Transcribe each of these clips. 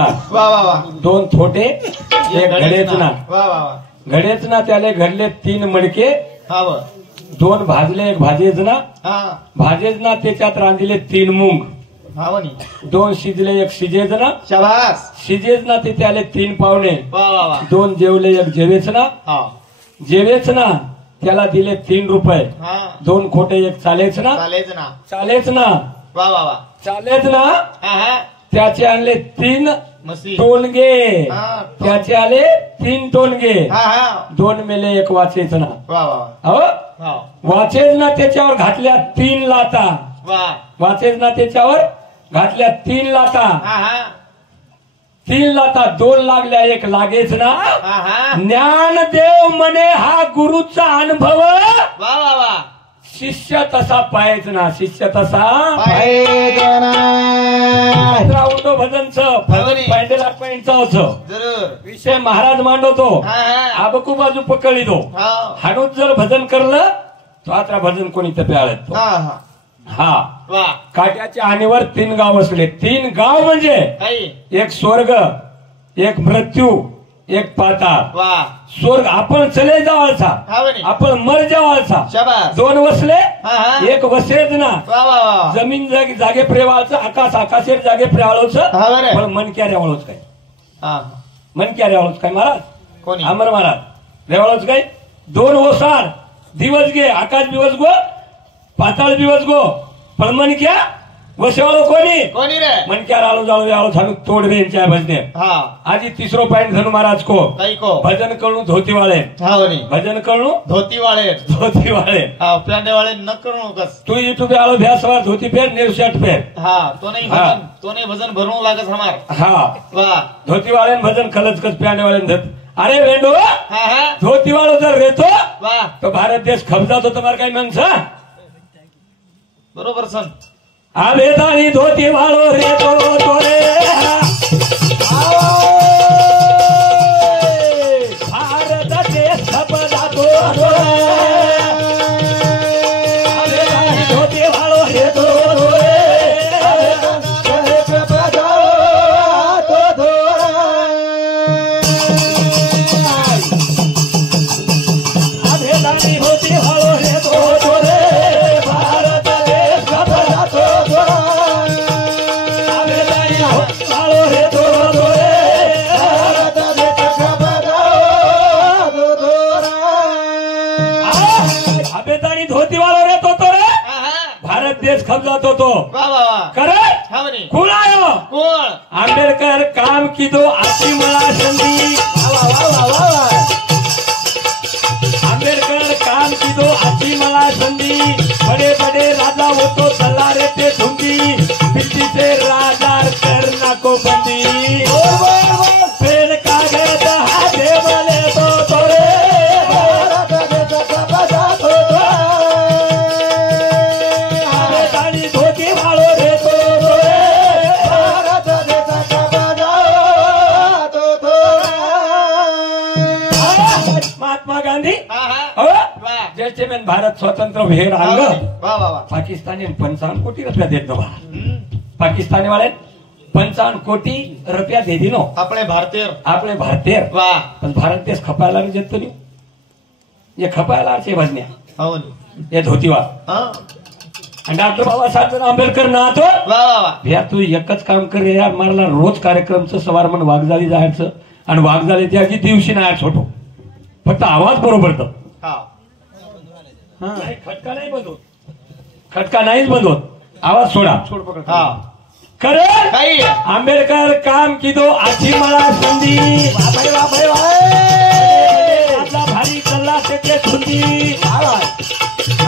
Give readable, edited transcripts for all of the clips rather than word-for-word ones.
वा वा वा दोन थोटे एक घडेच ना वा वा वा घडेच ना त्याले घडले तीन मडके हा व दोन भाजले एक भाजेच ना हा भाजेच ना त्याच्यात रांधले तीन मूग हा वनी दोन शिजले एक शिजेच ना शाबास शिजेच ना ते त्याले तीन पावणे वा वा वा दोन जेवले एक जेवेच ना हा जेवेच ना त्याला दिले 3 रुपये हा दोन खोटे एक चालेच ना चालेच ना चालेच ना वा वा वा चालेच ना हा हा त्याचे आणले 3 मसी टोनगे हा त्याचे आले 3 टोनगे हा हा दोन मेले एक वाचेच ना वा वा हो हा वाचेच ना त्याच्यावर घातल्या 3 लाता वा वाचेच ना त्याच्यावर घातल्या 3 लाता हा हा 3 लाता 2 लागल्या एक लागेच ना हा हा ज्ञानदेव म्हणे हा गुरुचा अनुभव वा वा वा शिष्य तसा पाहायच ना शिष्य तसा पायगना राऊंडो भजनचं भजन पांडेला पैंचावचं जरूर विषय महाराज मांडवतो हा हा आबकू बाजू पकडी दो हा हाडून जर भजन करलं तो आता भजन कोणी तर आळत हा हा हा वा काट्याच्या हानीवर 3 गाव असले 3 गाव म्हणजे आई एक स्वर्ग एक मृत्यू एक पाताळ वा स्वर्ग आपण चले जावालचा हा वनी आपण मर जावालचा शाबास 2 वसले हा हा एक वसेज ना वा वा वा जमीन जागे प्रेवाळचं आकाश आकाशेर जागे प्रेवाळचं हा बरं पण मन क्या रेवाळच काय हा मन क्या रेवाळच काय महाराज कोणी अमर महाराज रेवाळच काय 2 ओसार दिवस गे आकाश दिवस गो पाताळ दिवस गो पण मन क्या वसवाळो कोणी कोणी रे मन क्या राळो जाळो जाळो झाडू तोडवे यांच्या भजने हा आजी 3रो पॉइंट धनु महाराज को काही को भजन करणू धोती वाळे हा वनी भजन करणू धोती वाळे धोती वाळे हा प्लांडे वाळे न करू नकोस तू युट्यूब आलो भ्यासवार धोती फेर नेव शर्ट फेर हा तो नाही हा. भजन तो नाही भजन भरून लागत हमार हा वा धोती वाळे भजन खलच कच प्यांडे वाळे धत अरे वेंडो हा हा धोती वाळो जर रेतो वा तो भारत देश खबजातो तुम्हाला काही मनसा बरोबर सन आवेदानी धोती वाळो रेतो तो रे भारत देश खबजातो आवेदानी धोती वाळो रेतो तो रे आवेदानी धोती वाळो रेतो तो रे भारत देश खबजातो आवेदानी धोती वाळो रेतो तो रे आवेदानी धोती वाळो रेतो तो रे हा हा भारत देश खबजातो तो वा वा वा करे हा वनी कोण आयो कोण आंबेडकर काम कीधो आची मला संधी आंबेडकर काम कीधो आची मला संधी बडे बडे राजा होतो चला रे ते धुंदी पिछीचे राजा कर नाको बंदी पेड़ कागज हाथे मले तो तोरे आवेदानी धोती वाळो रे तो तोरे महात्मा गांधी हा हा हो वा ज्याचे मेन भारत स्वतंत्र भेर हा आलं वनी. वा वा वा पाकिस्तानी 55 कोटी रुपया देत नो पाकिस्तानी वाले 55 कोटी रुपया दे दिनो अपने भारतीय आपले भारतीय वा पण भारत देश खपायला नाही देत नाही ये खपायला चे भजन्या हा वनी ये धोतीवा हा आणि डॉक्टर बाबासाहेब आंबेडकर ना तो वा वा वा भैया तू एकच काम कर रे यार मला रोज कार्यक्रमचं सवार म्हण वाघजाली जायचं आणि वाघजाली त्या की दिवशी नाही छोटो फक्त आवाज बरोबर तर हा नाही, खटका नाही बंद होत खटका नाहीच बंद होत आवाज सोडा सोड पकड हा करे काही आंबेडकर काम कीधो आची मला संधी बापरे बापरे आपला भारी कल्ला ते धुंदी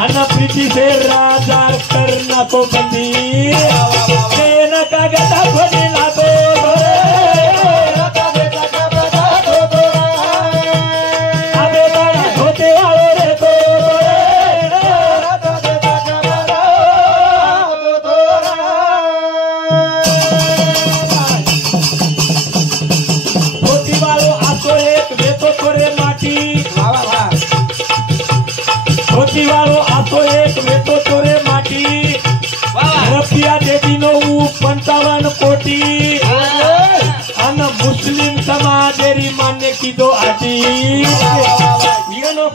अन प्रीती से राजा कर नको बंदी केन कागदा फडीला तो आवेदानी धोती वाळो रे तो धोती वाळो आतो एक देतो तोरे माटी धोती वाळो आतो एक देतो तोरे माटी वा वा रुपया दे दिनो 55 कोटी कीधो आजी ईनो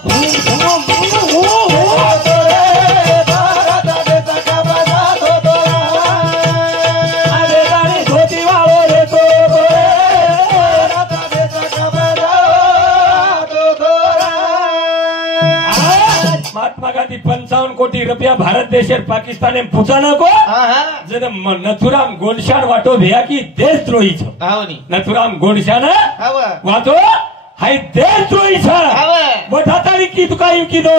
महात्मा गांधी 55 कोटी रुपया भारत देशेर पाकिस्ताने पूछाना को जर नथुराम गोडशान वाटो भैया की देशद्रोही छ नथुराम गोडशान वाटो हाय देशद्रोही छ वठातानी की दुकाई की दो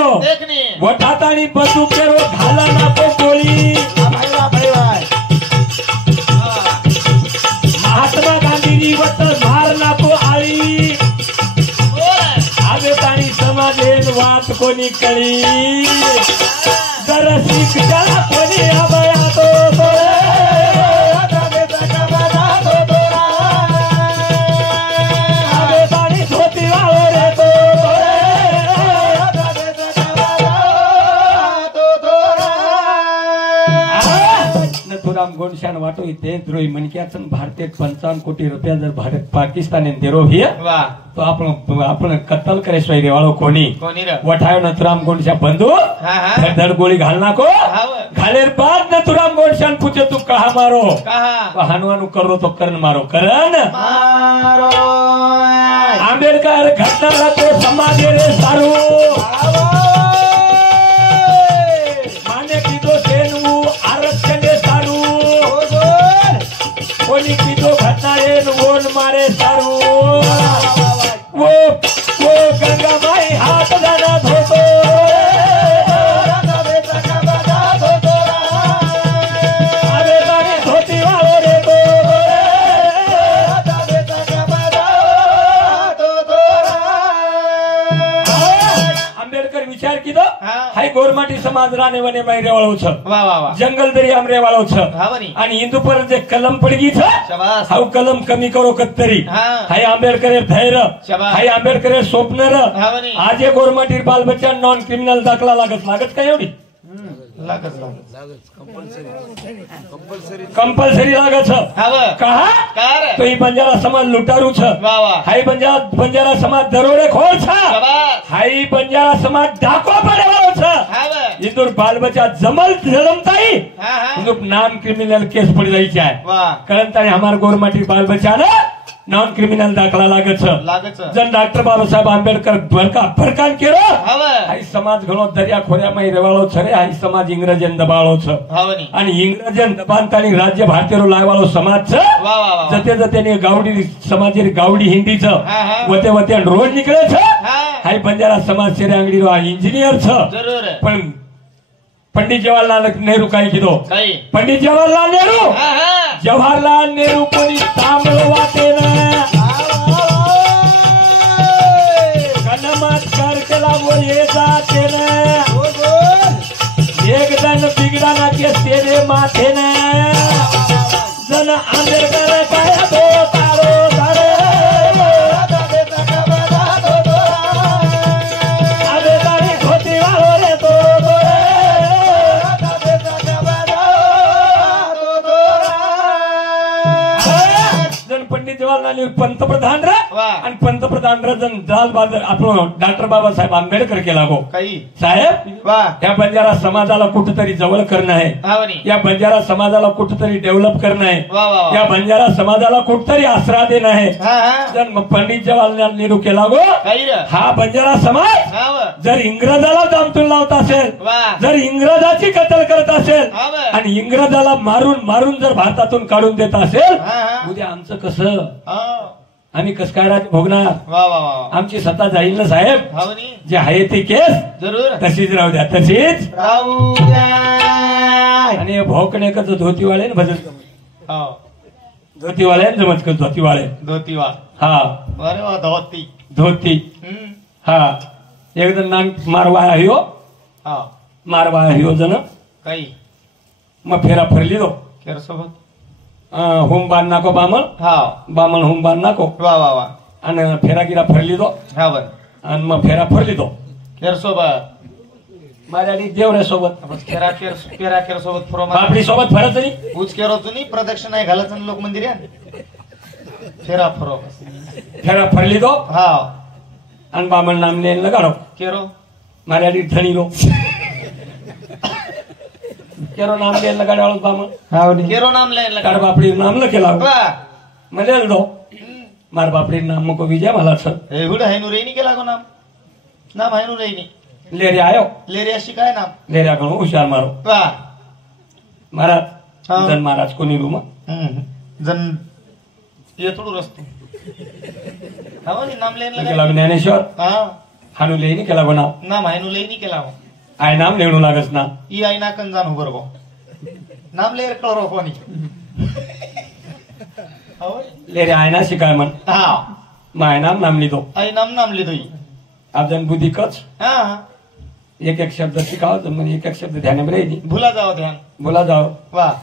वठातानी बंदूक केरो घाला ना को गोली महात्मा गांधी नी वत मार ना को आली आगे तानी समाजेन वात कोनी करी जरा शिक्षा कोनी आबया तो आगे तानी धोती वालो रे नथुराम गोडशान वाटो देशद्रोही मनक्याचन भारतीय 55 कोटी रुपया जर भारत पाकिस्ताने देरो हिय तो आपण कत्तल करे सोयरे वाळो कोणी वठायो नथुराम गोडशा बंधु धड़ गोली घालना को घालेर बाद नथुराम गोडशान पूछे तू कहा मारो तो हनुमानु करो तो करण मारो करण आंबेडकर घटना को समाज रे सारू माने कीधो सेनु आरक्षण रे सारू कोनी कीधो घटना रे वोन मारे सारू वो गंगा माई हाथ दाना धोतो अरे बारी धोती वालो रे आंबेडकर विचार कीधो हाय गोरमाटी समाज राणे वने माई रेवाळो छ जंगल दरी आम रेवाळो छ आणि हिंदू पर जे कलम पडगी छ हाउ कलम कमी करो कत्तरी हाय आंबेडकर धैर्य हाय आंबेडकर स्वप्न र आजे गोरमाटी बाल बच्चा नॉन क्रिमिनल दाखला लागत काय एवढी कंपल्सरी लागत छ कहा तो ही बंजारा समाज लुटारू छ हाय बंजारा समाज दरोडे खोर छ हाई बंजारा समाज डाको पड़े वालो छ इंदुर बाल बच्चा जमल जलमताई इंदुर नाम क्रिमिनल केस पड़ी रही है कारण ताने हमार गोरमाटी बाल बच्चा ना नॉन क्रिमिनल दाखला लागत छ जन डॉक्टर बाबा साहेब आंबेडकर भड़कान केरो हाई समाज घणो दरिया खोरिया में रेवाळो छ रे हाई समाज इंग्रजन दबाळो छ आणि इंग्रजन दबानतानी राज्य भारतीय लायवाळो समाज छ जते जते ने गावडी समाजेर गावडी हिंदी छ वते वते रोज निकळे छ हाई बंजारा समाज से अंगड़ी रो इंजीनियर छ जरूर पण पंडित जवाहरलाल नेहरू काय कीधो पंडित जवाहरलाल नेहरू कोणी तांबळो वाटे ना कनमत कर केला वो ये जाते ना एक जन बिगड़ा ना के तेरे माथे ना जन आंबेडकर काय दो तारो तारे जवाहरलाल नेहरू पंतप्रधान आणि पंतप्रधान जन लाल बहादूर आपण डॉक्टर बाबासाहेब आंबेडकर केला गो साहेब या बंजारा समाजाला कुठेतरी जवळ करणं आहे या बंजारा समाजाला कुठेतरी डेव्हलप करणं आहे या बंजारा समाजाला कुठेतरी आसरा देणं आहे जन पंडित जवाहरलाल नेहरू केला गो हा बंजारा समाज जर इंग्रजाला दामतून लावत असेल जर इंग्रजाची कत्तल करत असेल आणि इंग्रजाला मारून मारून जर भारतातून काढून देत असेल उद्या आमचं कसं आम्ही कस काय राज भोगणार आमची सत्ता जाईल ना साहेब जे आहे ते केस जरूर तशीच राहू द्या तशीच राहू द्या आणि भोकणे कसं धोतीवाळे भजन धोतीवाळे जमत कर धोतीवाळे हा अरे वा धोती हा एकदम नाम मारवा हियो जन काही मग फेरा फरली दो खेर सोबत होम बांध नाको बामण होम बांध नाको आणि फेरा गिरा फरली दो आणि मग फेरा फरली दो खेर सोबत माझ्या जेवढ्या सोबत फेरा खेर सोबत बापडी सोबत फरच नाही उच केरोच नाही प्रदक्षिणा घालायचं लोक मंदिर फेरा फरो फेरा फरली दो હા અને બામણ નામ લઈને લગાડો કેરો મારે આડી ધણી રો કેરો નામ લઈને લગાડવાળો બામણ કેરો નામ લઈને તાર લગાડ બાપડી નામ લખેલા વાહ મને દો મારા બાપડી નામ મૂકો વિજય માલા સર એવડે હાઈનું રહી ની કે લાગો નામ નામ હાઈનું રહી ની લેરે આવ્યો લેરિયા શીખાય નામ લેરા ઘણો હોશિયાર મારો વાહ મહારાજ હા. જન મહારાજ કોની રૂમ જન એ થોડું રસ્તું આવો ને નામ લઈને કેલા લગાડ જ્ઞાનેશ્વર હા હાનું લઈને કેલા બનાવ નામ હાઈનું લઈ ની કે લાવો આ નામ લેણું લાગસ ના ઈ આઈ ના કંજાનું બરવો નામ લે કળરો કોની આવો લેરે આયના શીખાય મન હા માં નામ નામ લીધો આઈ નામ લીધું ઈ આપ જન બુદ્ધિ કચ્છ હા હા એક એક શબ્દ શીખાવો તો મને એક એક શબ્દ ધ્યાને રહી દી ભૂલા જાઓ ધ્યાન બોલા જાઓ વાહ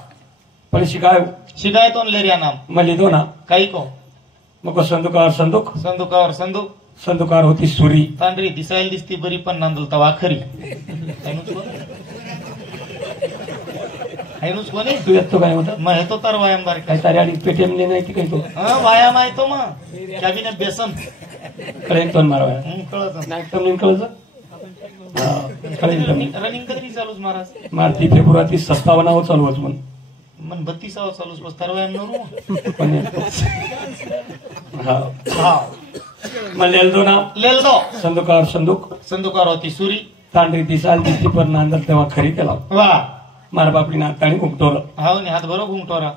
પણ શીખાયું શીખાય તો લેરિયા નામ मैं લીધો ना કઈ કો मको संदुकार संदुक संदुकावर संदुक संदुकार होती सुरी तांडरी दिसायला दिसती बरी पण नांदल तवा खरी हैनुच कोणी तू येतो काय होता मग हे तो तर व्यायाम बार काय तारी आडी पेटीएम ले नाही ती काही तो व्यायाम आहे तो मग कॅबिनेट बेसन कळेन तो मारवा कळत नाही एकदम निकळच हा कळेन तो रनिंग कधी चालूच महाराज मारती फेब्रुवारी 57 चालू होत म्हण मन 32 चालूच बस तर व्यायाम नरू पण हा हा मला लेलदो ना लेल दो संदुकार संदुक संदुकार होती सुरी तांडरी दिसाल दिसती पर नांदल तेव्हा खरी केला वा मारा बापडी नाताणी घुमटोर हाव नि हात बरो घुमटोरा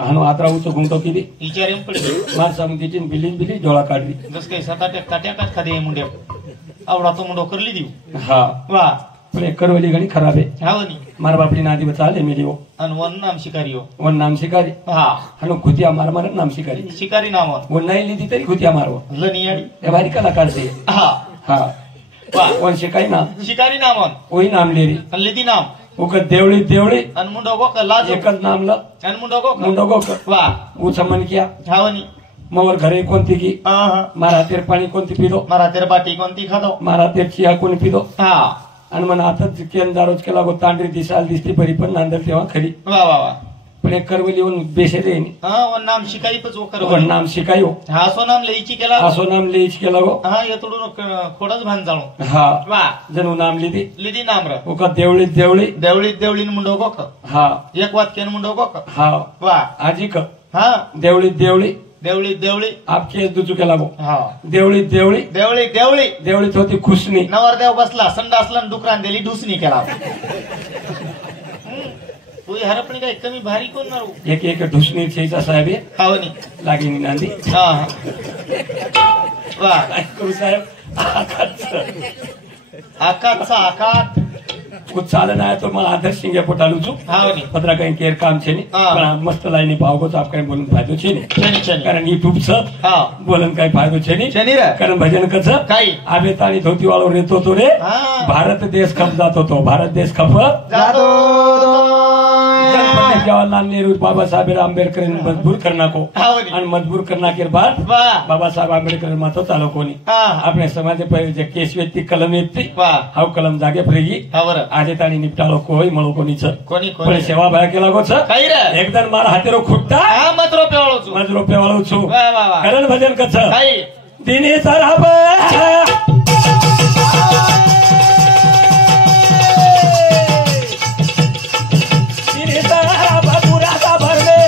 हानो आत्राऊचं घुमटो किती विचारेम पडली मार समितीची बिली बिली डोळा काढली जस काही 7-8 काट्याकाच खादे मुंड्या आवडा तो मुंडो करली देऊ हा वा पण एक करवली घणी खराब आहे हाव नि मारा बापडी नादी चाले मेली हो आणि वन नाम शिकारी हो वन नाम शिकारी हा हानो खुतिया मार मार नाम शिकारी शिकारी नाम वन नाही लिहिली तरी खुतिया मारव लनियाडी हे भारी कलाकार ते हा हा वा वन शिकाई ना शिकारी नाम ओही नाम लिहिली लिदी नाम उक देवळी देवळी आणि मुंडो गोक लाज एकच नाम ल आणि मुंडो गोक मुंडो गोक वा उच मन किया हाव नि मवर घरे कोणती की हा मारा तेर पाणी कोणती पिदो मारा तेर बाटी कोणती खादो मारा तेर चिया कोणी पिदो हा आणि मन आता केन दारोज केला गो तांडरी दिसाल दिसती बरी पण नांदल तेव्हा खरी वा वा वा पण एक करवली वन बेसे देईन हा वन नाम शिकारी पच वो वन नाम शिकायो हा सो नाम लेईची केला असो नाम लिहिच केला गो हा येतडून खोडच भान जाणू हा वा जणू नाम लिहिली लिदी नाम र उका देवळी देवळी देवळीत मुंडो गोक हा एक वाक्यान मुंडो गोक हा वा आजी क हा देवळी देवळी देवळी आपके दुचू केला गो हा देवळी देवळी देवळी देवळीत होती खुसनी नवरदेव बसला संडासला आणि डुकरान दिली ढुसणी केला तू हरपणी काय कमी भारी कोण ना एक एक ढुसणी छेचा साहेब आहे. हाव नि लागी नांदी हा हा. वा काय करू साहेब आकातचा आकात कुछ चालन आहे तो मला आदर्श सिंगे पोटालू છું हाव नि પતરા કઈ કેર કામ છે નહીં હા. પણ આ મસ્ત લાઈની ભાવગો તો આપ કઈ બોલન ફાયદો છે નહીં शनी शनी કારણ યુટ્યુબ છે हा બોલન કઈ ફાયદો છે નહીં शनी रे કારણ ભજન કછ काही આબે તાણી ધોતી વાળો રહેતો તો રે हा ભારત દેશ ખપ જાતો તો ભારત દેશ ખપ जातो पंडित जवाहरलाल नेहरू बाबासाहेब आंबेडकर मजबूर करना को हाव नि आणि मजबूर करना के बाद वा बाबासाहेब आंबेडकर मातो चालो कोणी हा આપણે સમાજે પहिले જે કેસ વ્યક્તિ કલમ વ્યક્તિ वा હાવ કલમ જાગે ફરેગી हा बर આજે તાણી નિપટાળો કોઈ મળો કોની છે कोणी પણ कोणी સેવા ભાઈ કેલા ગો છે काही रे એકદમ મારા હાથેરો ખૂટતા हा मत रोपे वाळू છું મજ રૂપિયા વાળું છું वा वा वा કરણ ભજન કચ્છ काही દિને સરાબ દિને સરાબ પુરાતા ભરલે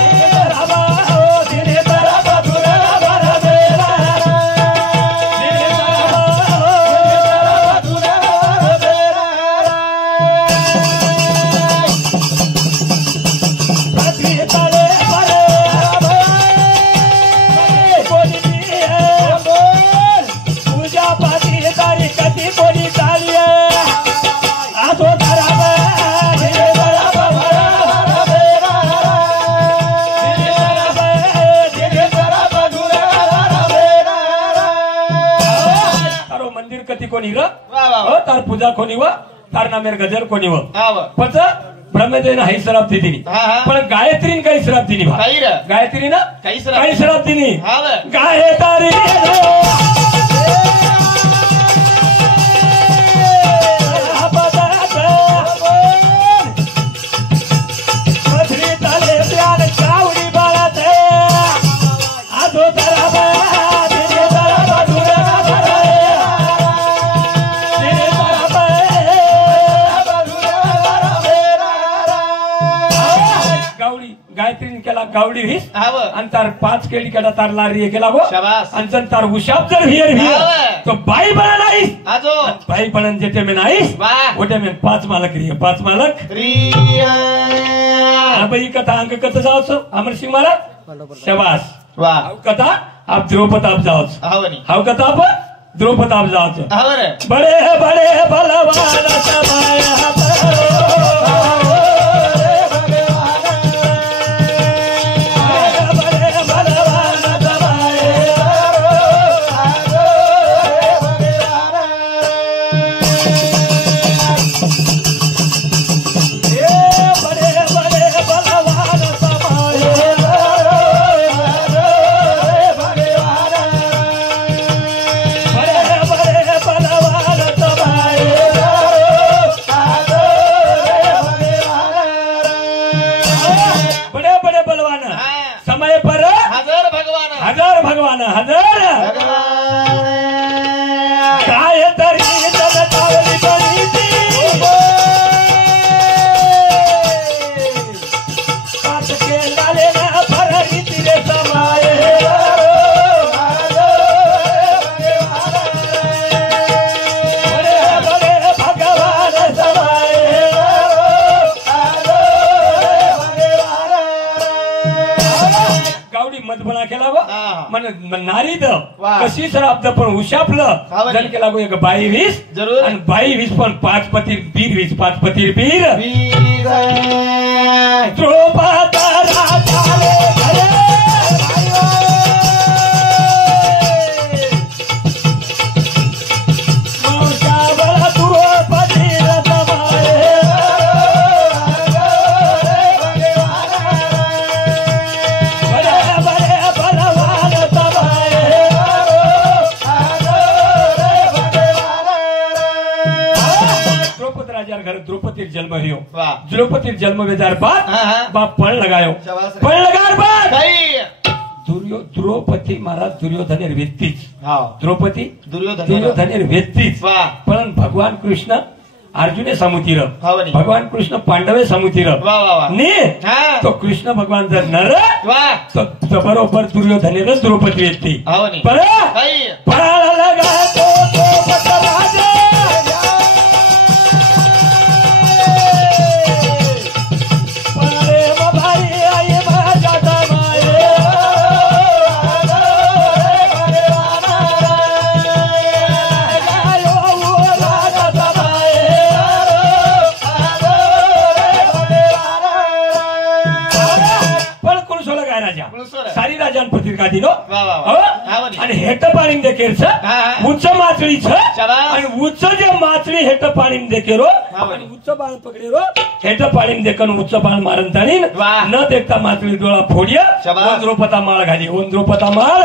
દિને સરાબ દિને સરાબ પુરાતા ભરલે દિને સરાબ પુરાતા ભરલે તાલે પરે पूजा पाती तारी कधी कोणी चाली आसो तारो मंदिर कधी कोणी ग वा वा वा तार पूजा कोणी व तार नामेर गजर कोणी व हा वा पच ब्रह्मदेव हाई श्राप दिली हा हा पण गायत्रीन काही श्राप दिली बा काही रे गायत्री ना काही श्राप काही श्राप दिली हा वा गायत्री गायत्री केला गावडी वीस हाव आणि तार 5 केली केला तार लारी केला गो शाबास आणि जर तार उशाब जर हियर तो बाई बना नाहीस आजो बाई बनन जेटे में नाहीस वाह ओटे में 5 मालक रिये 5 मालक रिया बाई कथा अंक कथा जाओ अमर सिंह महाराज शाबास वाह हाव कथा आप द्रौपद आप जाओ हावनी हाव कथा आप द्रौपद आप जाओ हाव रे बड़े बड़े बलवान समाया नारी द कशी सर आपलं पण उशापलं जण केला एक बाई वीस जरूर आणि बाई वीस पण 5 पती बीर वीस 5 पती बीर द्रौपद राजा रे घरे मौशावला द्रौपदी रतमाये द्रौपदी जन्म हियो द्रौपदी जन्म वेदार बाप पण लगायो पण लगार बाप द्रौपदी महाराज दुर्योधनेर व्यक्तीच द्रौपदी दुर्योधनेर व्यक्तीच पण भगवान कृष्ण अर्जुने समुतीर भगवान कृष्ण पांडवे समुतीर ने तो कृष्ण भगवान जर नर तो बरोबर दुर्योधनेर द्रौपदी व्यक्ती पण पळाला लगा तो राजा सारी राजांपती का दिलो आणि हेट पाणी देखेर उच्च माचळीच आणि उच्च जे माचळी हेट पाणी देखेरो आणि उच्च बाळ पकडेरो हेट पाणी देखन उच्च बाळ मारण ताणी न देखता माचळी डोळा फोडिया द्रौपदा माळ घाली द्रौपदा माळ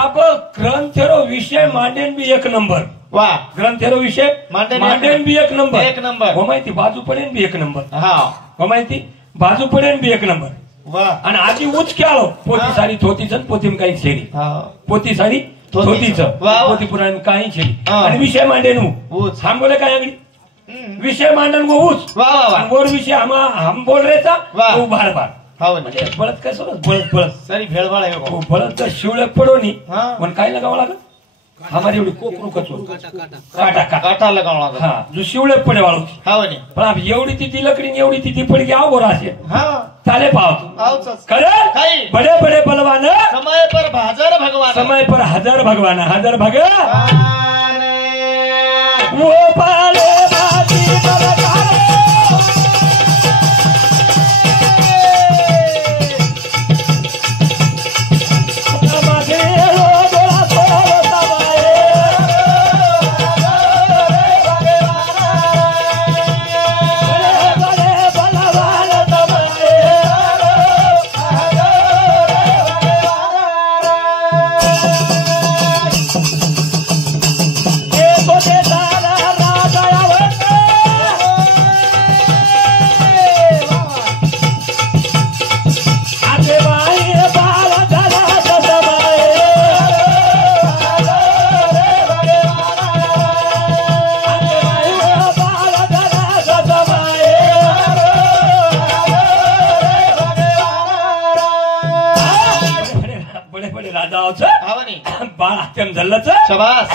आप ग्रंथेरो विषय मांडेन बी 1 नंबर ग्रंथेरो विषय मांडेन बी 1 नंबर हो माहिती बाजू पडेन बी 1 नंबर हो माहिती बाजू पडेन बी 1 नंबर आणि आधी उच केलो पोती सारी थोतीच पोतीम काही शेरी पोती सारी थोतीच पोती पुराण काही शेरी आणि विषय मांडेन सांगोले काय अगदी विषय मांडन गो उच वर विषय हम बोल रेचा वो बार बार म्हणजे बळत काय सोडत बळत सारी भेळभाळ आहे बळत शिवळक पडो नी पण काय लगावं लागत हमारी एवढी कोकरू कचो काटा लगावं लागत हा जो शिवळक पडे वाळू पण आप एवढी ती लकडी एवढी ती पडी की आव गोरा असे चाले पाव करे बडे बडे बलवान समय पर हजार भगवान वो पाले बाती बलगारे राजा बाळ हात्याम झालंच शबास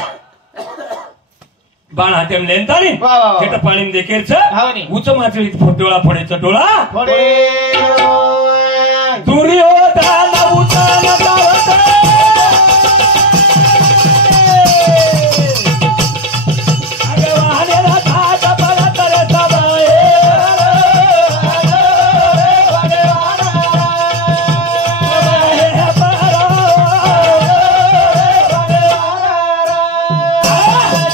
बाळ हात्याम लेनतानी वा, वा, वा. हेट पाणी देखील हावनी. उच माचळी डोळा फोडायचा डोळा थोडे दुर्योधन उचल गावत अगवानेला थाट पडत रे सबाए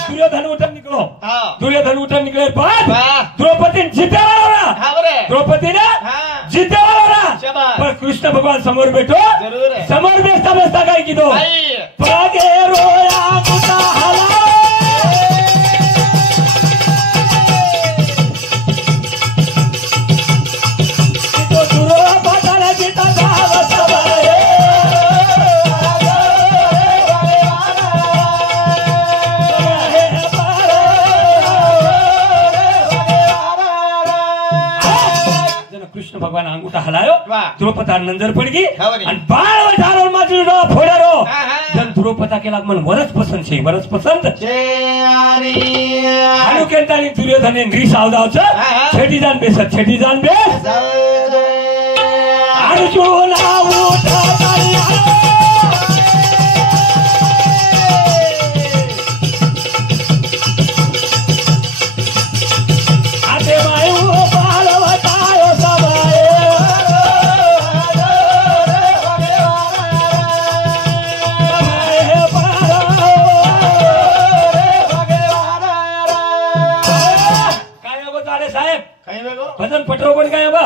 दुर्योधन उठन निकलो हा दुर्योधन उठन निकले पण वाह. द्रौपदी जितेवाला हा बरे द्रौपदीने हा जितेवाला शाबास. पण कृष्ण भगवान समोर भेटो जरूर आहे. समोर बेसता बेसता काय की दो आई पागे रोया गुटा हाला तो दुरो पाटाला जिता गाव सबाए जण कृष्ण भगवान अंगूठा हलायो वाह. द्रौपदा नंतर पडगी हावनी. आणि बाळ वठारो माझी डोळा फोडारो हा, हा. जण द्रौपदा केला मन वरच पसंत छे वरच पसंत आनु केंतानी दुर्योधने रीस आवदावच हा, हा. छेटी जान बेसत छेटी जान बेस अर्जुन उठा तारी आते मायू पालवतायो सबाए काय बा ताडे साहेब काही वेगळं भजन पटरो पण काय बा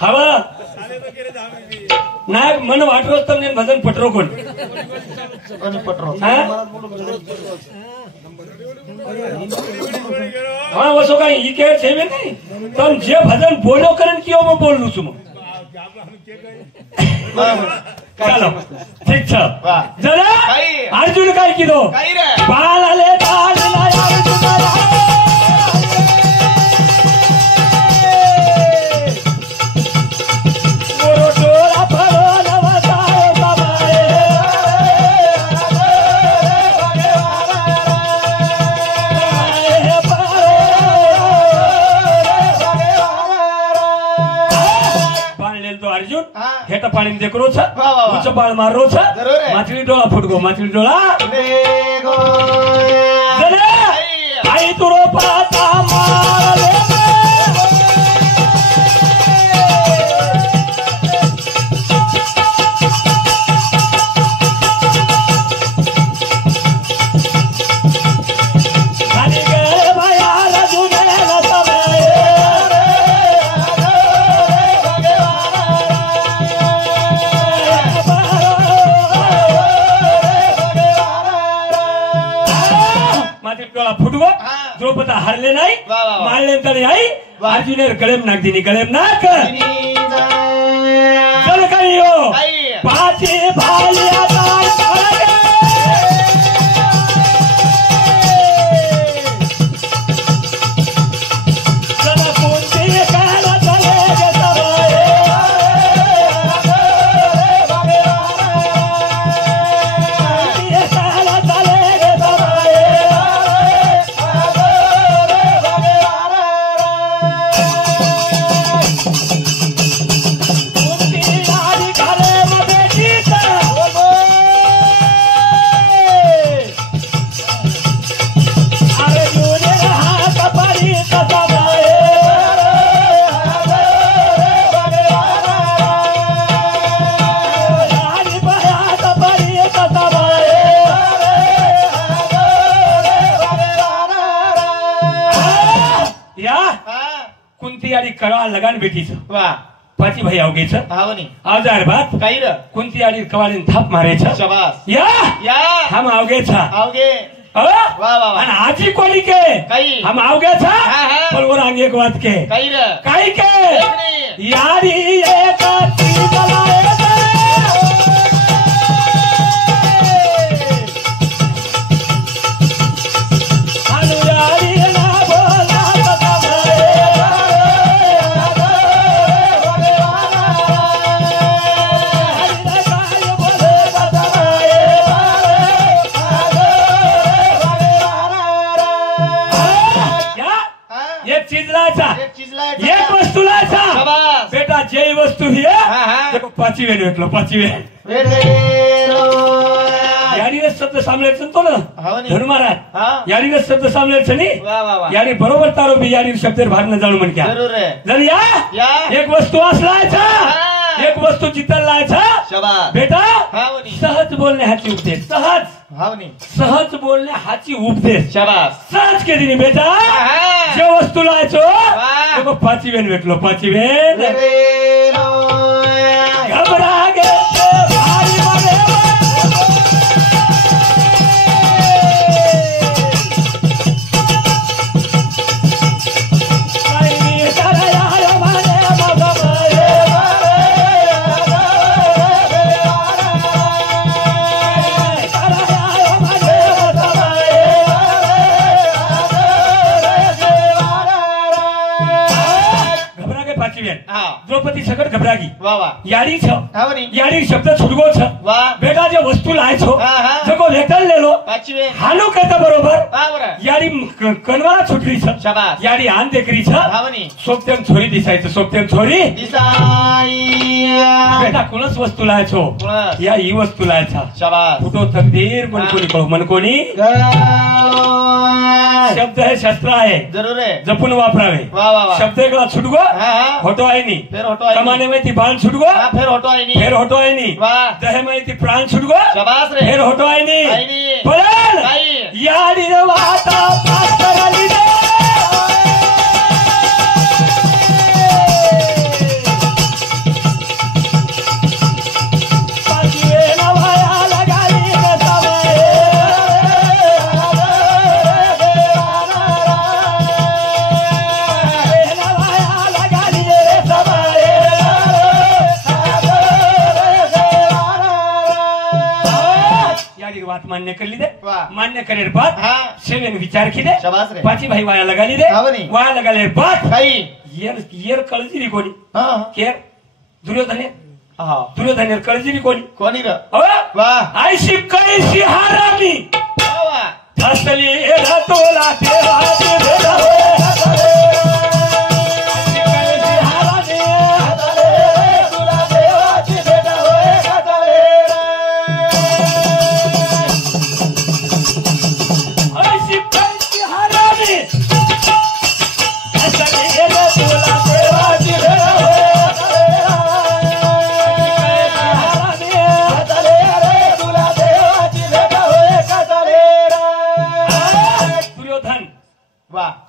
हवा नाही मन वाटरोच तर भजन पटरो कोण कोणी पटरो हा हाँ वसो का ये कह छे में नहीं तुम जे भजन बोलो करन कियो मैं बोल लू सुमो चलो ठीक छ वाह. जरा काही. अर्जुन काय किदो काही रे बाळाले ताडला अर्जुन मोरो डोळा भरो नवसायो बाबाए बाळलेल तो अर्जुन हा. हेट पाणी देखरो छ वा, वा, वा. उच्च बाळ मारो छ जरूर आहे. माछली डोळा फुटगो माछली डोळा वेगो जरा आई तुरो पाता मारले खाली गए भया रजुने न सबाए माथी डोळा फुटगो हा. द्रौपदा हरले नाही वा, वा, वा. मारले तरी आई वा. अर्जुनेर गळेम नाक दिनी गळेम नाक काही चल करियो पाची भाली आता चला कोणती काला चले गे सबाए कोणती काला चले गे सबाए कोणती गाडी घाले मध्ये टीका अर्जुन हात परी सबाए गाडी हात परी सबाए या कुंती आडी कळा लगान बेटीच वा पाची भाई अवघेच हावनी आवजार भात काही र कुंती आडी कवालीन थाप मारायचं शबास या या हम अवघेचा आवगे वा वा, वा. आणि आजी कोणी के काही. हम अवघेचा हा, हा. पण वर अंग एक वात के काही र काय के नाही. यारी एक चीजलाए अनुयारी ना बोला सबाए ही आहे हा हा देखो 5वी वेळ भेटलो 5वी वेळ यारी शब्द सांभाळायचं तो ना धनु महाराज यारी शब्द सांभाळायचं नाही यारी बरोबर तारो बी यारी शब्द भारत जाणून म्हण क्या जर या एक वस्तू असलायचा एक वस्तू चित्तल लायचा बेटा सहज बोलणे हाची उपदेश सहज बोलणे हाची उपदेश सहज के दिनी बेटा जे वस्तू लायचो देखो 5वी वेळ भेटलो 5वी वेळ घबरा गे भारी मध्ये द्रौपदी सकट घबरागी यारी यारी शब्द छुटगो बेटा जे वस्तू लायचो जको वेतन लेलो हालू कहता बरोबर यारी कनवाला छुटली यारी आन देखरी सोपत्यान छोरी दिसायचं सोपत्यान छोरी बेटा कोणच वस्तू लायचो या ही वस्तू लायचा फुटो तकदीर मन कोणी शब्द है शस्त्र आहे जरूर आहे जपून वापरावे शब्द एकला छुटगो होतो आहे नी कमाने में बाण छुटगो फिर होतो आहे नी दहे में प्राण छुटगो फिर होतो आहे नी पण यारी वाता पास्तराली मान्य करली दे मान्य करे बात सेवन विचार की दे 5 भाई वाया लगाली दे वाया लगाले बात येर कळजिरी कोणी केर दुर्योधन कळजिरी कोणी आयशी कैसी हारामी असली एला तोला देवा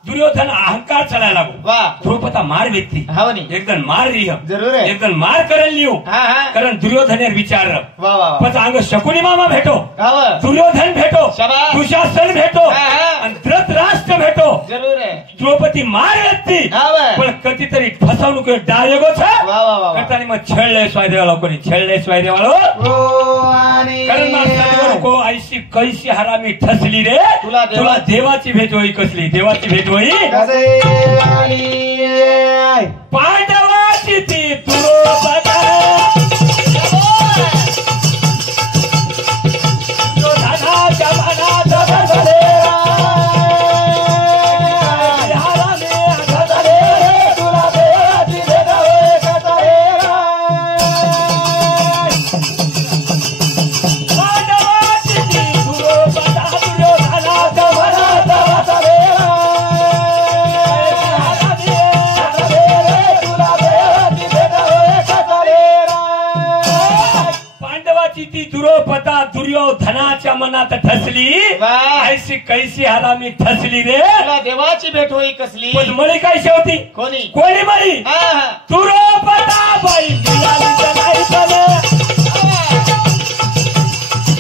दुर्योधन अहंकार चलायला लागो द्रौपदा मार व्यक्ती एकदम मार रिह जरूर एकदम मार करेल लिहू कारण दुर्योधन विचार पण अंग शकुनी मामा भेटो दुर्योधन भेटो दुशासन भेटो धृतराष्ट्र भेटो जरूर द्रौपदी मार व्यक्ती पण कधीतरी फसवणूक डाळगो करताना मग छेळले स्वायदेवा लोकांनी छेळले स्वायदेवा कारण को ऐशी कैसी हरामी ठसली रे तुला देवाची भेट होई कसली देवाची भेट होई पांडवाची ती द्रौपदा धनाच्या मनाचा बदले तुला देवाची भेट होई पांडवाची ती द्रौपदा दुर्योधनाच्या मनाचा ती द्रौपदा दुर्योधनाच्या मनात ठसली ऐशी कैसी हरामी ठसली रे तुला देवाची भेट होई कसली पण मळी काय शेवटी कोणी मळी द्रौपदा बाई मिळाली तर नाही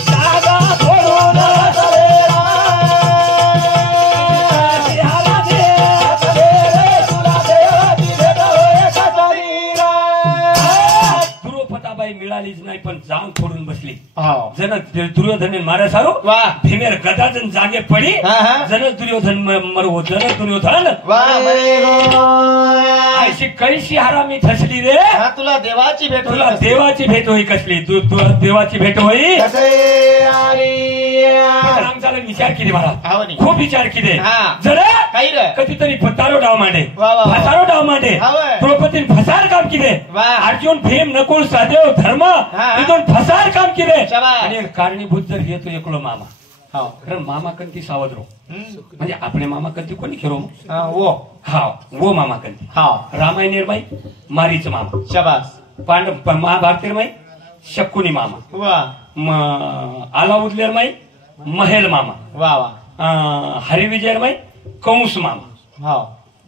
जागा फोडून बाई मिळालीच नाही पण जाऊन फोडून बसली हो. जण दुर्योधन मारा सारो वा. भीमेर गदा जण जागे पडी हा, हा. जण दुर्योधन मरवो जण दुर्योधन वा बरे गो. अशी कैशी हरामी ठसली रे हा, तुला देवाची भेट तुला होईल. देवाची भेट होई कसली तू देवाची भेट होई कसे आली? आमच्याला विचार केले मला हो नी. खूप विचार केले हा. जरा काही रे. कधीतरी फतारो डाव मांडे वा, वा, वा. फसारो डाव मांडे होय. द्रौपदीन फसार काम केले वा. अर्जुन भीम नकुल सहदेव धर्म हा. इथून फसार काम केले शाबास. आणि कारणीभूत जर घेतो एकलो मामा हो. कारण मामा कंती सावध रो हम्म. म्हणजे आपले मामा कंती कोणी खेळो हा, वो. हा वो मामा कंती हा. रामायण निर्माई मारीच मामा शाबास. महाभारत निर्माई शकुनी मामा वा आलाउद्दीन माई महेल मामा वा वा. हरिविजय माई कंस मामा हो.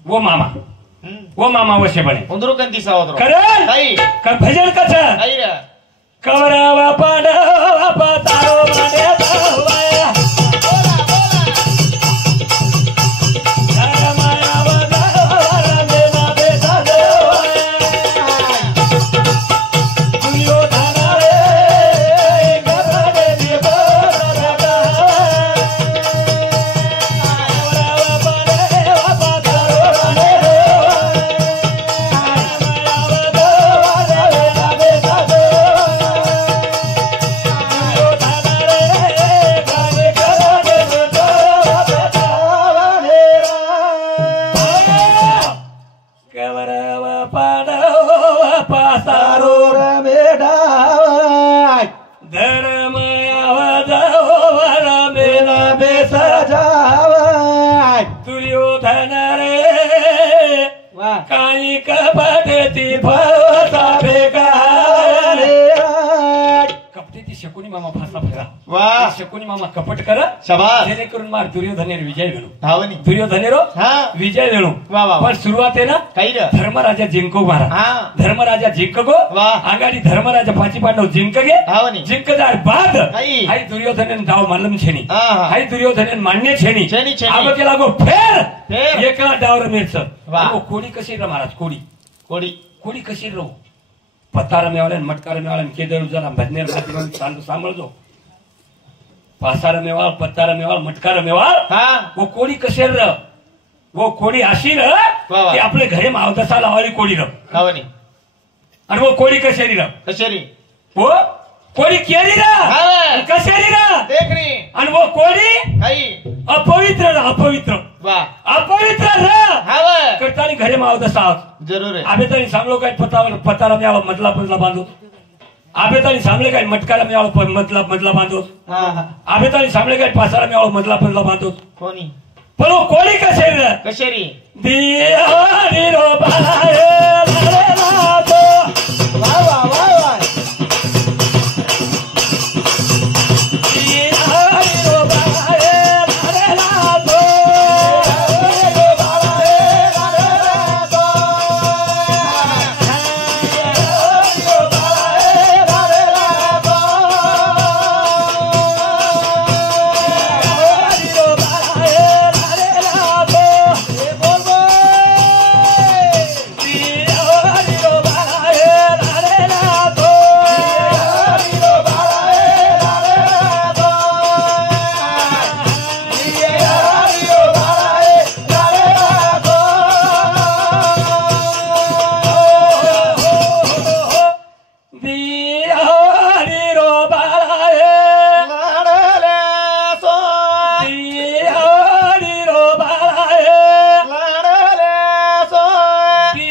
वो मामा हम्म. वो मामा वशे बने उंदरूकंती सावत्र. खरं काही का भजन कसं काही रे. कवरावा पांडवा पातारो मांड्या जावाया धर्मायावा जावाया देवा बेसा देवाया दुर्योधना रे गरडे देवरा कवरावा पांडवा पातारो मांड्या जावाया बेसा दुर्योधन रे काही कपटेती फसा भेगा कपटेती शकुनी मामा फासला फेरा वा. शकुनी मामा कपट करा शाबास. जेणेकरून मार दुर्योधनेर विजय वेणू धावनी. दुर्योधनेरो हा. विजय वेणू वा, वा, वा. पण सुरुवात आहे ना काही रे. धर्मराजा जिंको मारा हा. धर्मराजा जिंक गो वा. आगाडी धर्मराजा पाची पांडव जिंक गे धावनी. जिंक जार बाद आई. हाई दुर्योधन डाव मालम छेनी हा, हा. हाई दुर्योधन मान्य छेनी छेनी, छेनी. आब केला गो फेर फेर. एका डावर मिरच वा. कोडी कशी रे महाराज कोडी कोडी. कोडी कशी रो पतार मेवाले मटकार मेवाले केदर जरा भजनेर माती चालू सांभाळजो पासार मेवाळ पत्तार मेवाळ मटकार मेवाळ हा. वो कोडी कसे र वो कोडी अशी र वा, वा. की आपले घरी मावदसा लावाली कोडी र धावनी. आणि वो कोडी कशेरी र कशेरी. वो कोडी केरी र हा. कशेरी र देखणी. आणि वो कोडी काही. अपवित्र र अपवित्र वा. अपवित्र र हाव. करतानी घरी मावदसा जरूर आहे. आबे तरी सांगलो काय पतारा मेवाळा मधला मधला बांधू आबे तरी सांगले काय मटकारा मेवाळा मधला बांधू हा हा. आबे तरी सांगले काय पासारा मेवाळा मधला बांधू कोणी. पण वो कोडी कशेरी र कशेरी. दियारी रो बाळे लाले लातो वा वा वा वा. दियारी रो बाळे लाले लातो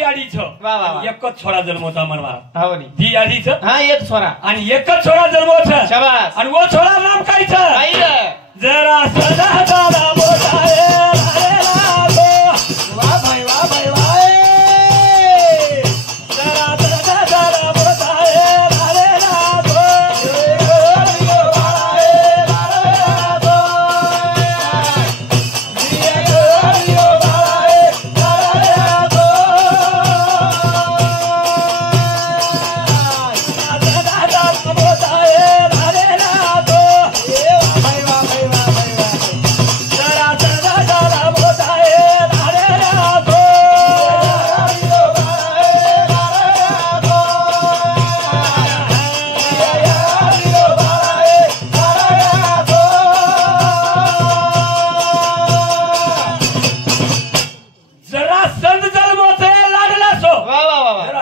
एकच छोरा जन्मोचा म्हणवा धावनी. दी आधीच हा एक स्वरा. आणि एकच छोरा जन्मोच शाबास. आणि वो छोरा नाम कायचं काही रे. जरा सदा दादा मोठा रे लाले लातो वा भाई वा भाई वा. जरा सदा दादा मोठा रे लाले लातो जरा सदा दादा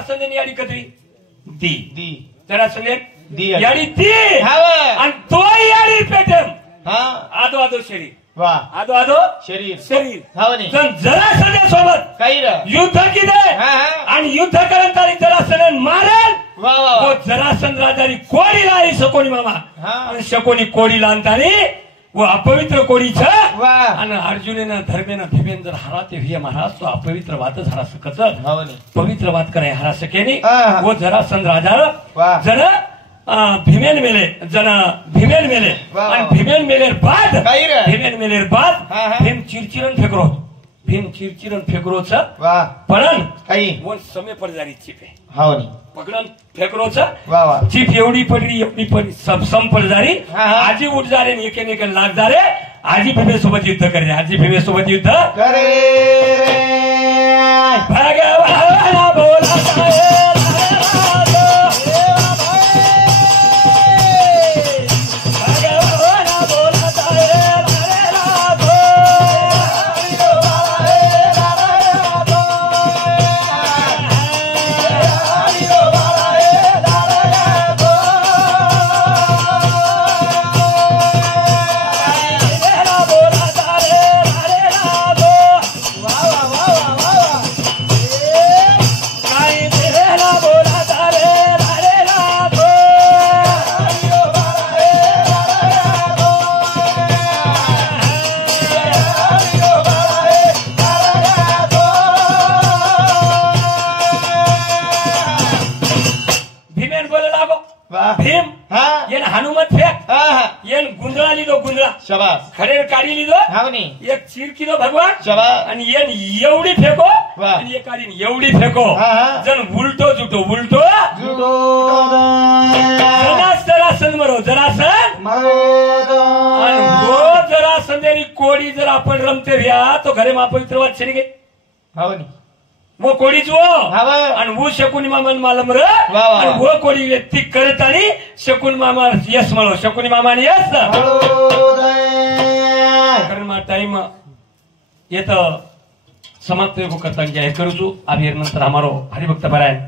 जरासंधेने याडी कधी दी दी जरासंधे दी याडी दी हाव आणि तो याडी पेटम हा आदो आदो शरीर वा आदो आदो शरीर शरीर हाव नी जरासंधे सोबत काही र युद्ध किदे हा हा आणि युद्ध करत आणि जरासंधे मारेल वा वा वो वा जरासंध राजानी कोडीला आणि शकोनी मामा हा आणि शकोनी कोडीला आणतानी वो अपवित्र कोडीचं वा आणि अर्जुनेनं धर्मेनं भीमेन जर हरा ते भिय महाराज तो अपवित्र वाद हरा सकत हाव नी पवित्र वाद करे हरा सकेनी हा. वो जरासंध राजा वा जन भीमेन मेले जन भीमेन मेले वा, वा. आणि भीमेन मेलेर बाद काही रे भीमेन मेलेर बाद हा, हा. भीम चिरचिरण फेकरो भीम चिरचिरण फेकरोच वा पडन काही वो समय पडजारी चिपे हाव नी पकडन फेकरोच वा वा चीफ एवढी पडली सब संपल जारी हा, हा. आजी उठ जा रे एकेमेके लाग जा रे आजी भीमे सोबत युद्ध करे आजी भीमे सोबत युद्ध करे भगवान बोला भीम हा येन हनुमत फेक हा हा येन गुंजळा लिदो गुंजळा शाबास खडेर काढी लिदो हाव नी एक चीर किदो भगवान शाबास आणि येन एवढी फेको वा. आणि एक काढीन एवढी फेको हा, हा. जण उलटो जुटो उलटो जुडो जरासन मरो जरासन आणि वो जरासंधेरी कोडी जर आपण रमते भ्या तो घरे मा पवित्र वाद शरी गे हाव नी वो कोडीच वो हाव आणि वो शकुनी मामान मालम र वा. आणि वो कोडी व्यक्ती करत आणि शकुन मामा यस म्हणो शकुनी मामाने यस कारण मा टाइम येत समाप्त करता जाहीर करू છું આ નંતર અમારો હરિભક્ત પરાયણ